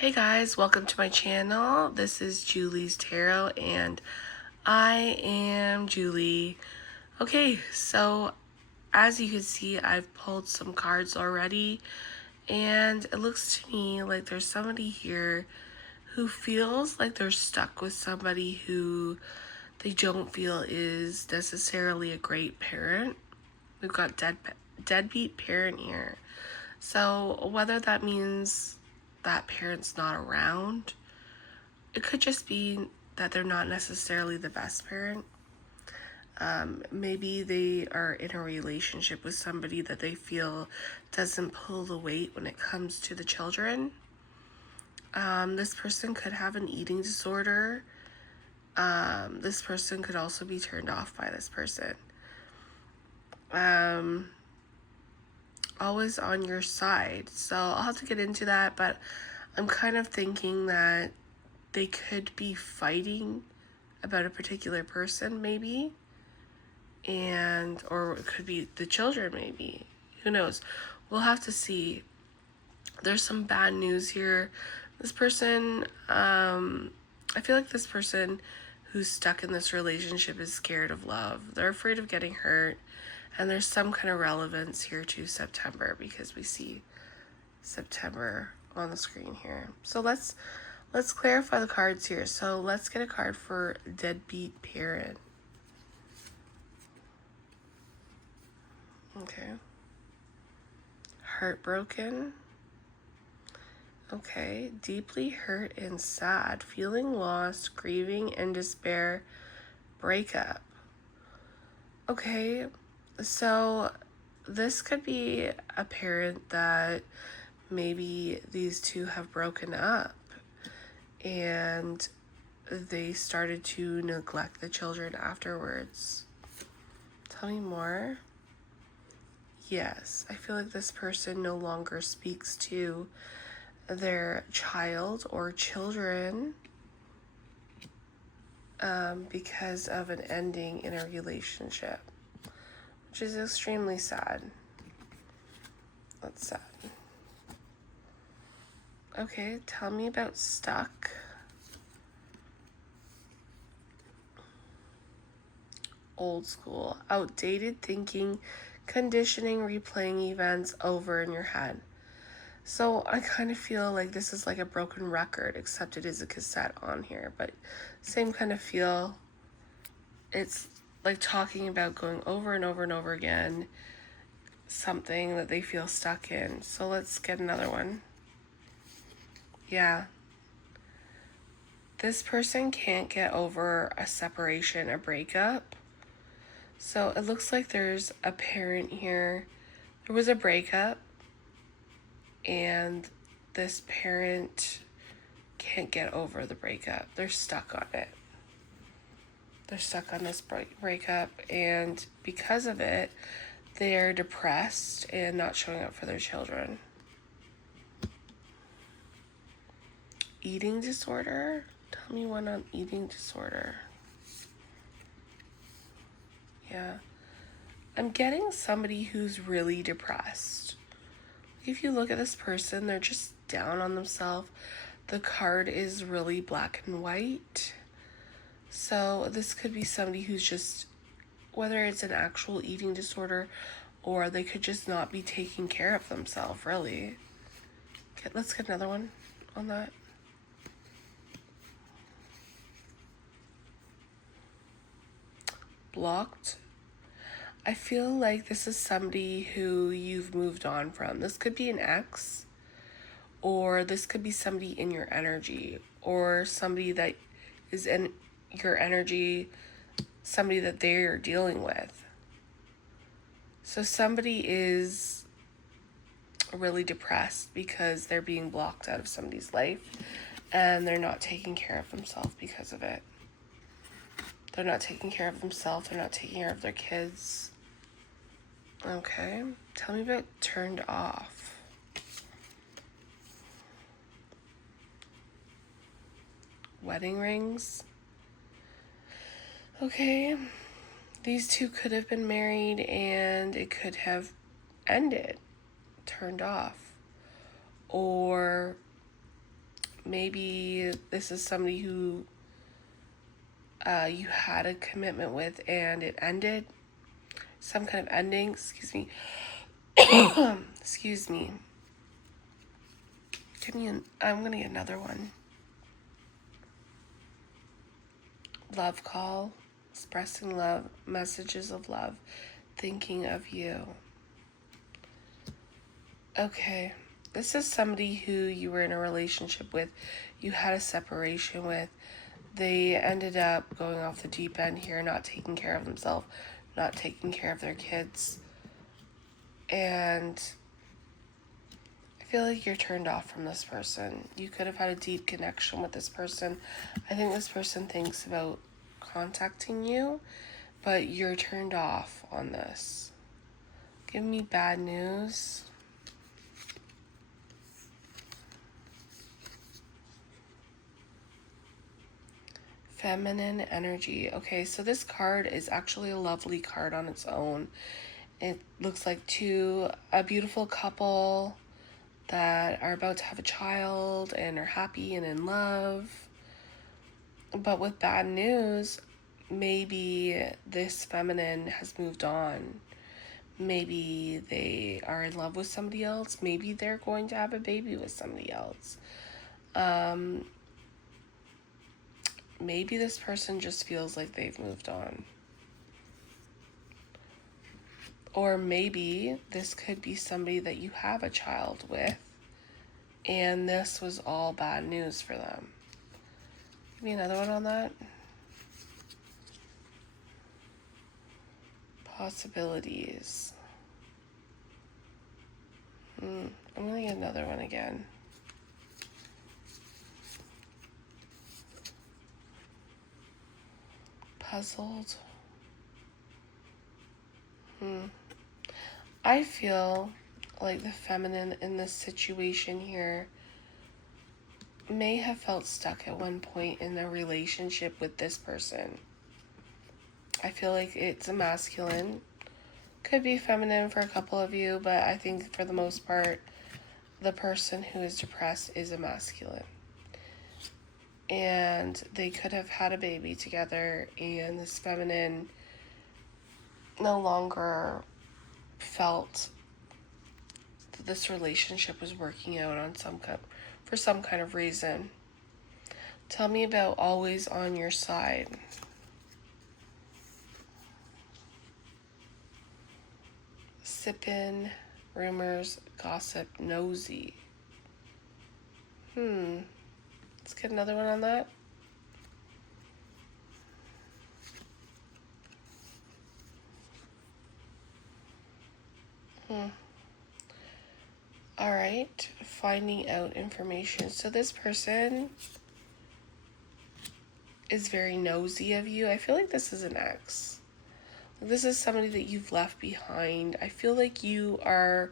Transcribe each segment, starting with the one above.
Hey guys, welcome to my channel. This is Julie's Tarot and I am Julie. Okay, so as you can see, I've pulled some cards already and it looks to me like there's somebody here who feels like they're stuck with somebody who they don't feel is necessarily a great parent. We've got deadbeat parent here. So whether that means that parent's not around, it could just be that they're not necessarily the best parent. Maybe they are in a relationship with somebody that they feel doesn't pull the weight when it comes to the children. This person could have an eating disorder. This person could also be turned off by this person. Always on your side. So I'll have to get into that, but I'm kind of thinking that they could be fighting about a particular person, maybe, or it could be the children, maybe. Who knows? We'll have to see. There's some bad news here. This person, I feel like this person who's stuck in this relationship is scared of love. They're afraid of getting hurt. And there's some kind of relevance here to September because we see September on the screen here. So let's clarify the cards here. So let's get a card for deadbeat parent. Okay. Heartbroken. Okay. Deeply hurt and sad. Feeling lost, grieving and despair. Breakup. Okay. So this could be a parent that maybe these two have broken up and they started to neglect the children afterwards. Tell me more. Yes, I feel like this person no longer speaks to their child or children because of an ending in a relationship, which is extremely sad. That's sad. Okay, tell me about stuck. Old school, outdated thinking, conditioning, replaying events over in your head. So I kind of feel like this is like a broken record, except it is a cassette on here, but same kind of feel. It's like talking about going over and over and over again, something that they feel stuck in. So let's get another one. Yeah. This person can't get over a separation, a breakup. So it looks like there's a parent here. There was a breakup and this parent can't get over the breakup. They're stuck on it. They're stuck on this breakup, and because of it, they're depressed and not showing up for their children. Eating disorder? Tell me one on eating disorder. Yeah. I'm getting somebody who's really depressed. If you look at this person, they're just down on themselves. The card is really black and white. So this could be somebody who's just, whether it's an actual eating disorder or they could just not be taking care of themselves, really. Okay, let's get another one on that. Blocked. I feel like this is somebody who you've moved on from. This could be an ex, or this could be somebody in your energy, or somebody that is in your energy, somebody that they're dealing with. So somebody is really depressed because they're being blocked out of somebody's life and they're not taking care of themselves because of it. They're not taking care of themselves. They're not taking care of their kids. Okay. Tell me about turned off. Wedding rings. Okay. These two could have been married and it could have ended, turned off. Or Maybe this is somebody who you had a commitment with and it ended. Some kind of ending. Excuse me. Excuse me. I'm gonna get another one. Love call. Expressing love. Messages of love. Thinking of you. Okay. This is somebody who you were in a relationship with. You had a separation with. They ended up going off the deep end here, not taking care of themselves, not taking care of their kids. And I feel like you're turned off from this person. You could have had a deep connection with this person. I think this person thinks about contacting you, but you're turned off on this. Give me bad news. Feminine energy. Okay, so this card is actually a lovely card on its own. It looks like a beautiful couple that are about to have a child and are happy and in love. But with bad news, maybe this feminine has moved on. Maybe they are in love with somebody else. Maybe they're going to have a baby with somebody else. Maybe this person just feels like they've moved on. Or maybe this could be somebody that you have a child with, and this was all bad news for them. Give me another one on that. Possibilities. I'm going to get another one again. Puzzled. I feel like the feminine in this situation here may have felt stuck at one point in a relationship with this person. I feel like it's a masculine. Could be feminine for a couple of you, but I think for the most part, the person who is depressed is a masculine. And they could have had a baby together, and this feminine no longer felt that this relationship was working out for some kind of reason. Tell me about always on your side. Sippin', rumors, gossip, nosy. Let's get another one on that. All right, finding out information. So this person is very nosy of you. I feel like this is an ex. This is somebody that you've left behind. I feel like you are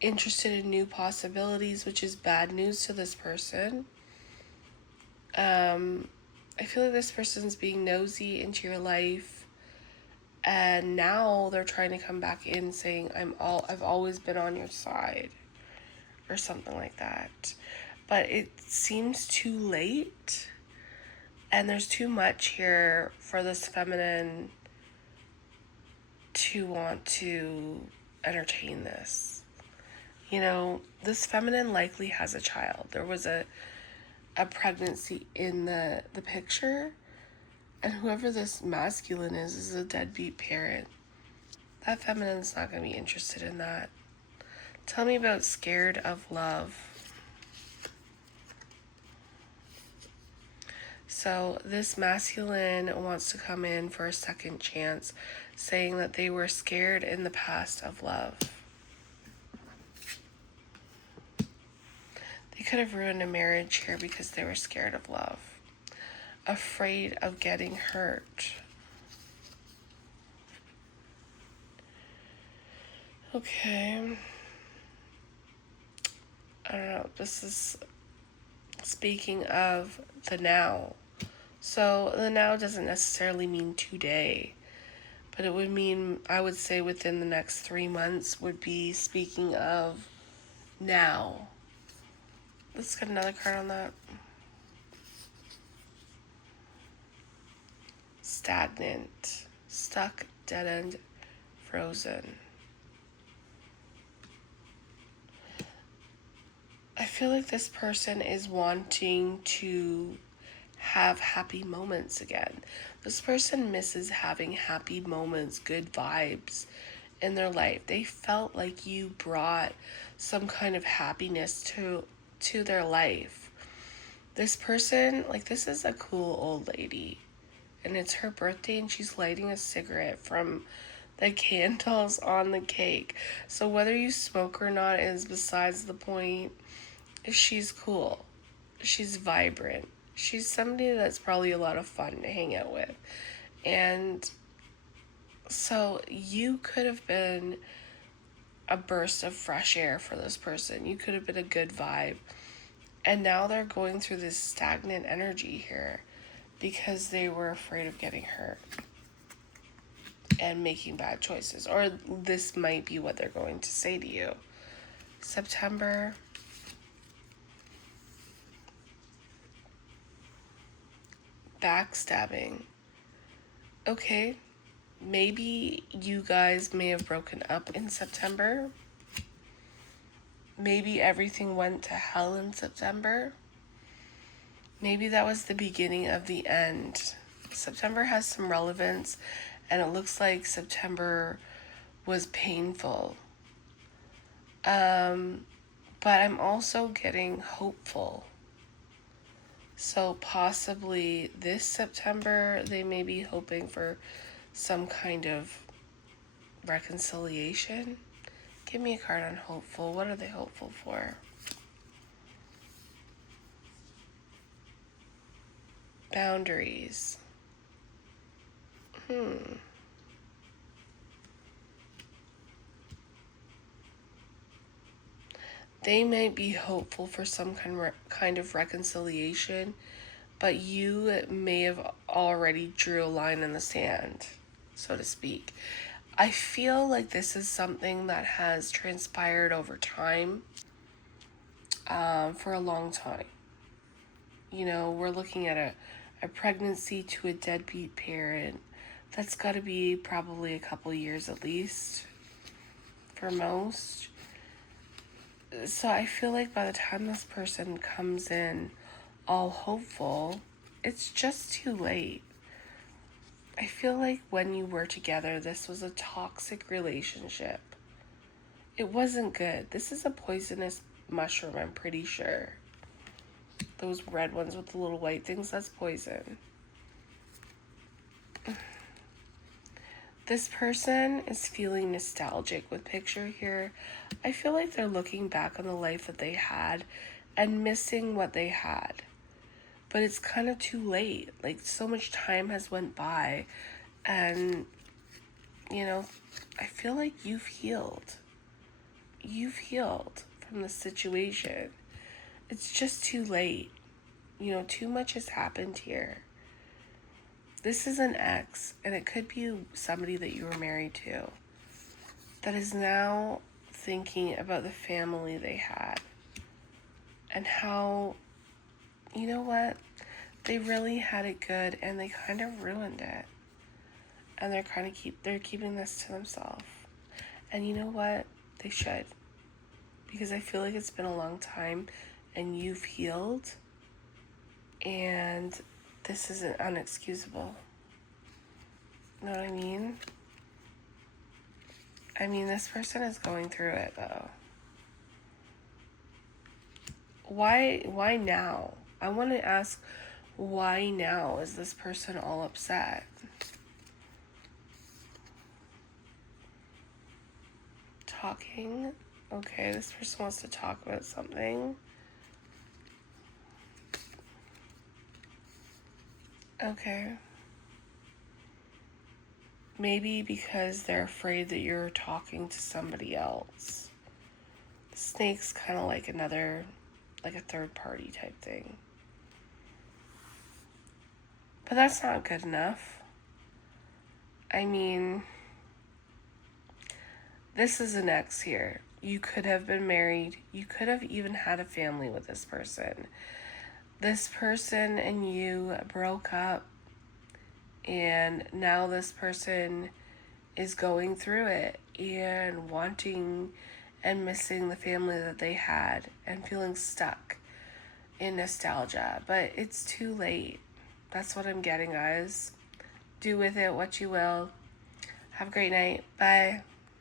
interested in new possibilities, which is bad news to this person. I feel like this person's being nosy into your life, and now they're trying to come back in saying, I've always been on your side, or something like that. But it seems too late, and there's too much here for this feminine to want to entertain this. You know, this feminine likely has a child. There was a pregnancy in the picture, and whoever this masculine is a deadbeat parent. That feminine's not going to be interested in that. Tell me about scared of love. So this masculine wants to come in for a second chance, saying that they were scared in the past of love. They could have ruined a marriage here because they were scared of love. Afraid of getting hurt. Okay. I don't know. This is speaking of the now. So the now doesn't necessarily mean today, but it would mean, I would say within the next 3 months would be speaking of now. Let's get another card on that. Stagnant, stuck, dead end, frozen. I feel like this person is wanting to have happy moments again. This person misses having happy moments, good vibes in their life. They felt like you brought some kind of happiness to their life. This person, like, this is a cool old lady, and it's her birthday and she's lighting a cigarette from the candles on the cake. So whether you smoke or not is besides the point. She's cool. She's vibrant. She's somebody that's probably a lot of fun to hang out with. And so you could have been a burst of fresh air for this person. You could have been a good vibe. And now they're going through this stagnant energy here because they were afraid of getting hurt and making bad choices. Or this might be what they're going to say to you. September. Backstabbing. Okay, maybe you guys may have broken up in September. Maybe everything went to hell in September. Maybe that was the beginning of the end. September has some relevance, and it looks like September was painful. But I'm also getting hopeful. So possibly this September, they may be hoping for some kind of reconciliation. Give me a card on hopeful. What are they hopeful for? Boundaries. They might be hopeful for some kind of reconciliation, but you may have already drew a line in the sand, so to speak. I feel like this is something that has transpired over time, for a long time. You know, we're looking at a pregnancy to a deadbeat parent. That's got to be probably a couple years at least for most. So I feel like by the time this person comes in all hopeful, it's just too late. I feel like when you were together, this was a toxic relationship. It wasn't good. This is a poisonous mushroom, I'm pretty sure. Those red ones with the little white things, that's poison. This person is feeling nostalgic with picture here. I feel like they're looking back on the life that they had and missing what they had. But it's kind of too late. Like, so much time has went by, and you know, I feel like you've healed. You've healed from the situation. It's just too late. You know, too much has happened here. This is an ex, and it could be somebody that you were married to that is now thinking about the family they had and how, you know what, they really had it good and they kind of ruined it. And they're keeping this to themselves. And you know what? They should. Because I feel like it's been a long time and you've healed, and this isn't unexcusable. You know what I mean? I mean, this person is going through it, though. Why now? I want to ask, why now is this person all upset? Talking? Okay, this person wants to talk about something. Okay. Maybe because they're afraid that you're talking to somebody else. The snake's kind of like a third party type thing. But that's not good enough. I mean, this is an ex here. You could have been married. You could have even had a family with this person. This person and you broke up, and now this person is going through it and wanting and missing the family that they had and feeling stuck in nostalgia. But it's too late. That's what I'm getting, guys. Do with it what you will. Have a great night. Bye.